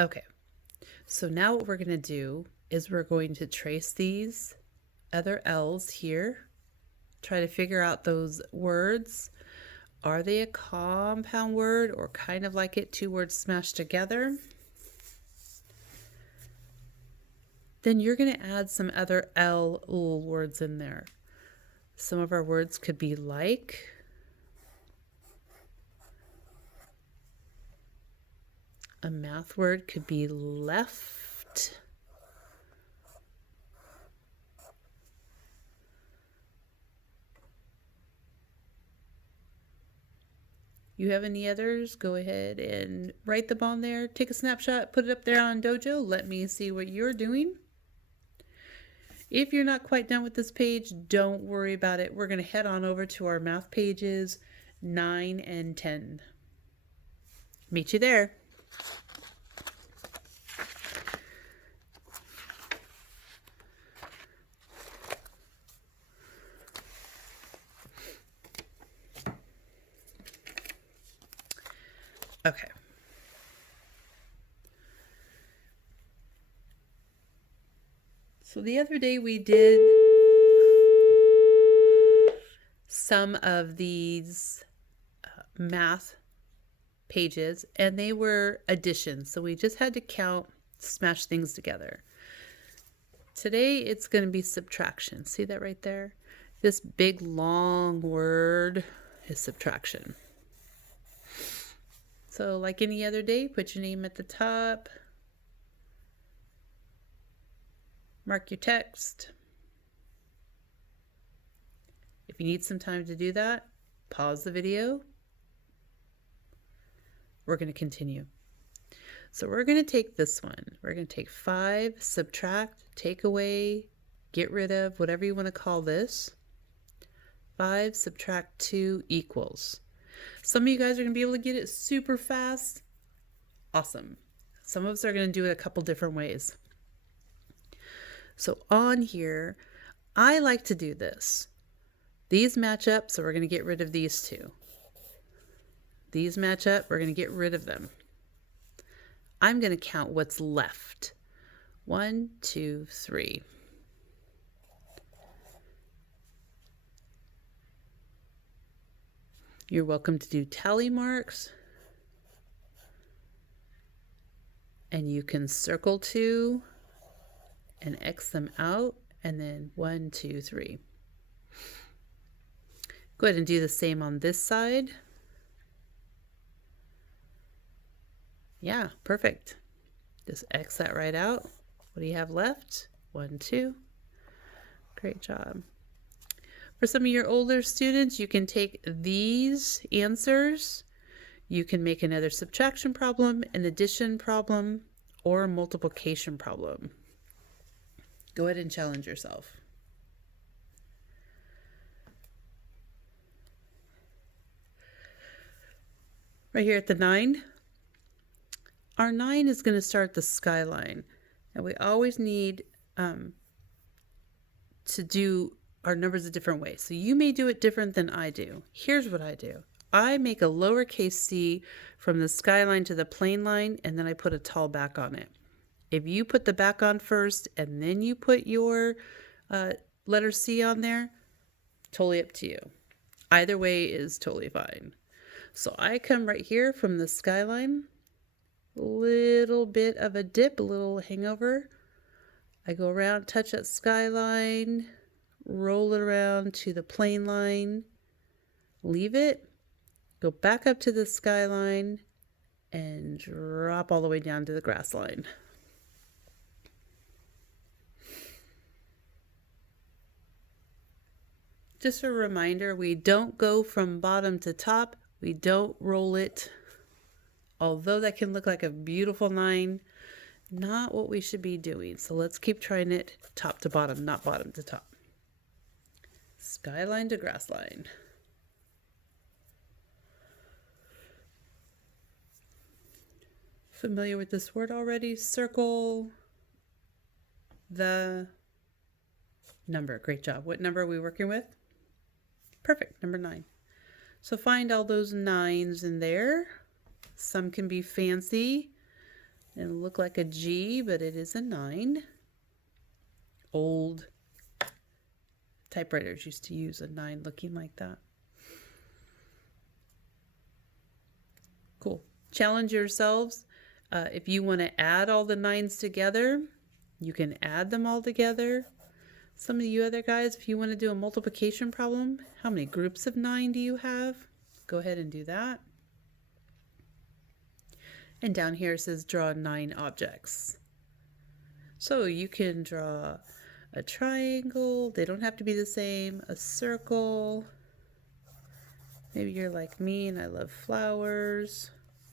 Okay, so now what we're going to do is we're going to trace these other L's here, try to figure out those words. Are they a compound word or kind of like it, two words smashed together? Then you're going to add some other L little words in there. Some of our words could be like. A math word could be left. You have any others? Go ahead and write them on there. Take a snapshot, put it up there on Dojo. Let me see what you're doing. If you're not quite done with this page, don't worry about it. We're going to head on over to our math pages 9 and 10. Meet you there. Okay. So the other day we did some of these math pages and they were additions. So we just had to count, smash things together. Today it's going to be subtraction. See that right there? This big long word is subtraction. So like any other day, put your name at the top. Mark your text. If you need some time to do that, pause the video. We're going to continue. So we're going to take this one. We're going to take 5, subtract, take away, get rid of, whatever you want to call this. 5 subtract 2 equals. Some of you guys are going to be able to get it super fast. Awesome. Some of us are going to do it a couple different ways. So on here, I like to do this. These match up, so we're going to get rid of these two. These match up, we're going to get rid of them. I'm going to count what's left. 1, 2, 3. You're welcome to do tally marks. And you can circle 2 and X them out, and then 1, 2, 3. Go ahead and do the same on this side. Yeah, perfect. Just X that right out. What do you have left? 1, 2. Great job. For some of your older students, you can take these answers. You can make another subtraction problem, an addition problem, or a multiplication problem. Go ahead and challenge yourself. Right here at the 9, our 9 is going to start the skyline. And we always need to do our numbers a different way. So you may do it different than I do. Here's what I do. I make a lowercase c from the skyline to the plane line, and then I put a tall back on it. If you put the back on first and then you put your letter C on there, totally up to you. Either way is totally fine. So I come right here from the skyline, little bit of a dip, a little hangover. I go around, touch that skyline, roll it around to the plane line, leave it, go back up to the skyline, and drop all the way down to the grass line. Just a reminder, we don't go from bottom to top. We don't roll it. Although that can look like a beautiful 9, not what we should be doing. So let's keep trying it top to bottom, not bottom to top. Skyline to grass line. Familiar with this word already? Circle the number. Great job. What number are we working with? Perfect, number 9. So find all those 9s in there. Some can be fancy It'll look like a G, but it is a 9. Old typewriters used to use a 9 looking like that. Cool. Challenge yourselves. If you want to add all the 9s together, you can add them all together. Some of you other guys, if you want to do a multiplication problem, how many groups of 9 do you have? Go ahead and do that. And down here it says draw 9 objects. So you can draw a triangle. They don't have to be the same. A circle. Maybe you're like me and I love flowers.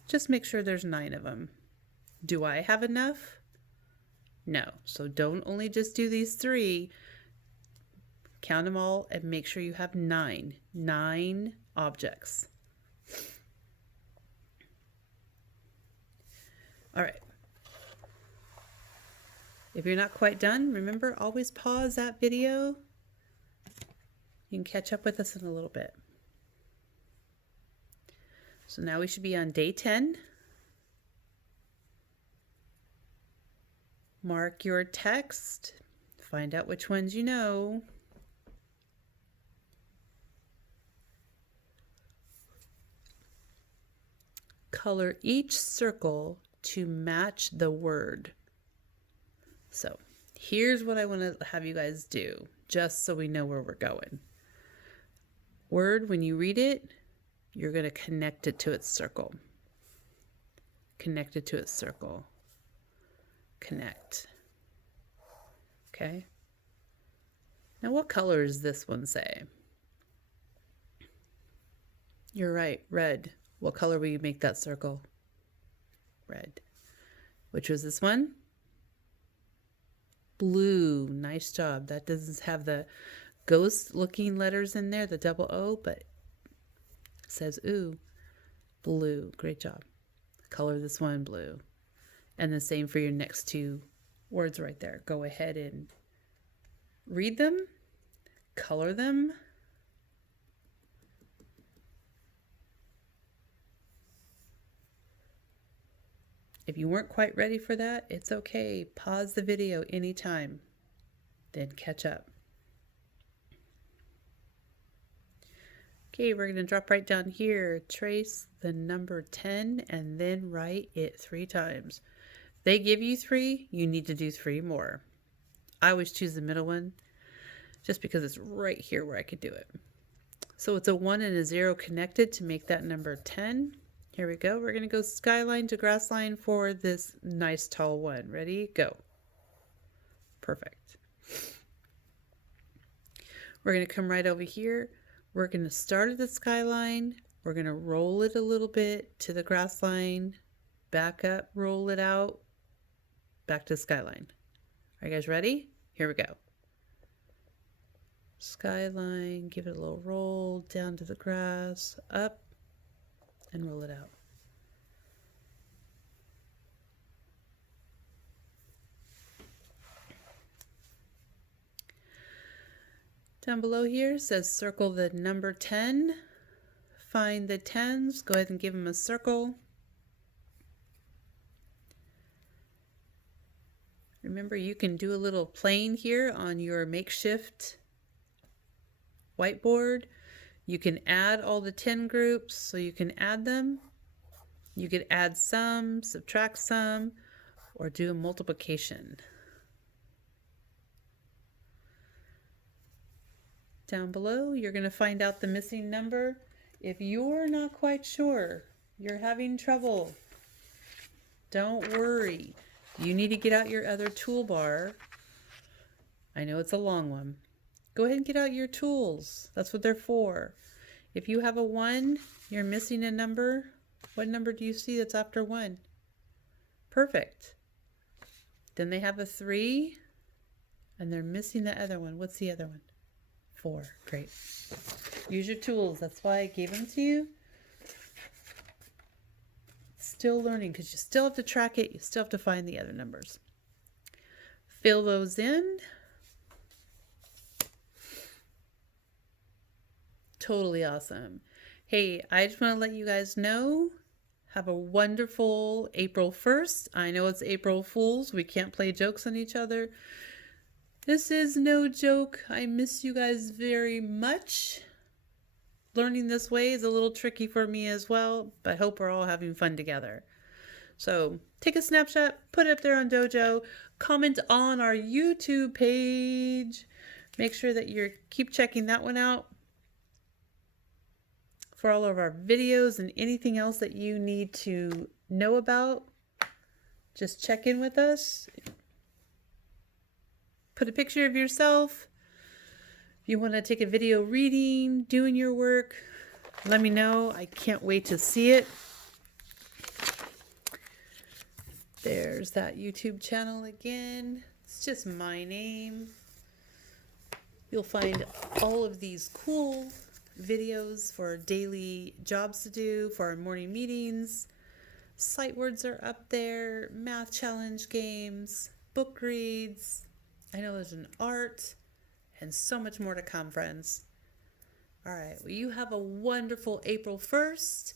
Just make sure there's 9 of them. Do I have enough? No. So don't only just do these 3. Count them all and make sure you have 9. 9 objects. All right. If you're not quite done, remember, always pause that video. You can catch up with us in a little bit. So now we should be on day 10. Mark your text. Find out which ones you know. Color each circle to match the word. So here's what I want to have you guys do, just so we know where we're going. Word, when you read it, you're going to connect it to its circle. Connect it to its circle. Connect. Okay. Now what color does this one say? You're right, red. What color will you make that circle? Red. Which was this one? Blue. Nice job. That doesn't have the ghost looking letters in there, the double O, but it says ooh. Blue. Great job. Color this one blue. And the same for your next 2 words right there. Go ahead and read them, color them. If you weren't quite ready for that, it's okay. Pause the video anytime, then catch up. Okay, we're going to drop right down here. Trace the number 10 and then write it 3 times. They give you 3, you need to do 3 more. I always choose the middle one just because it's right here where I could do it. So it's a 1 and a 0 connected to make that number 10. Here we go. We're going to go skyline to grass line for this nice tall one. Ready? Go. Perfect. We're going to come right over here. We're going to start at the skyline. We're going to roll it a little bit to the grass line. Back up, roll it out. Back to the skyline. Are you guys ready? Here we go. Skyline, give it a little roll, down to the grass, up, and roll it out. Down below here says circle the number 10. Find the 10s. Go ahead and give them a circle. Remember, you can do a little plane here on your makeshift whiteboard. You can add all the 10 groups, so you can add them. You could add some, subtract some, or do a multiplication. Down below, you're going to find out the missing number. If you're not quite sure, you're having trouble, don't worry. You need to get out your other toolbar. I know it's a long one. Go ahead and get out your tools. That's what they're for. If you have a 1, you're missing a number. What number do you see that's after 1? Perfect. Then they have a 3, and they're missing the other one. What's the other one? 4. Great. Use your tools. That's why I gave them to you. Still learning, because you still have to track it. You still have to find the other numbers. Fill those in. Totally awesome. Hey, I just want to let you guys know Have a wonderful April 1st. I know it's April Fools. We can't play jokes on each other. This is no joke. I miss you guys very much. Learning this way is a little tricky for me as well, but I hope we're all having fun together. So take a snapshot, put it up there on Dojo, comment on our YouTube page. Make sure that you keep checking that one out for all of our videos and anything else that you need to know about. Just check in with us. Put a picture of yourself. If you want to take a video reading, doing your work, let me know. I can't wait to see it. There's that YouTube channel again. It's just my name. You'll find all of these cool videos for daily jobs to do, for our morning meetings. Sight words are up there, math challenge games, book reads. I know there's an art and so much more to come, friends. All right, well, you have a wonderful April 1st.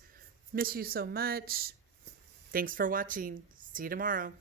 Miss you so much. Thanks for watching. See you tomorrow.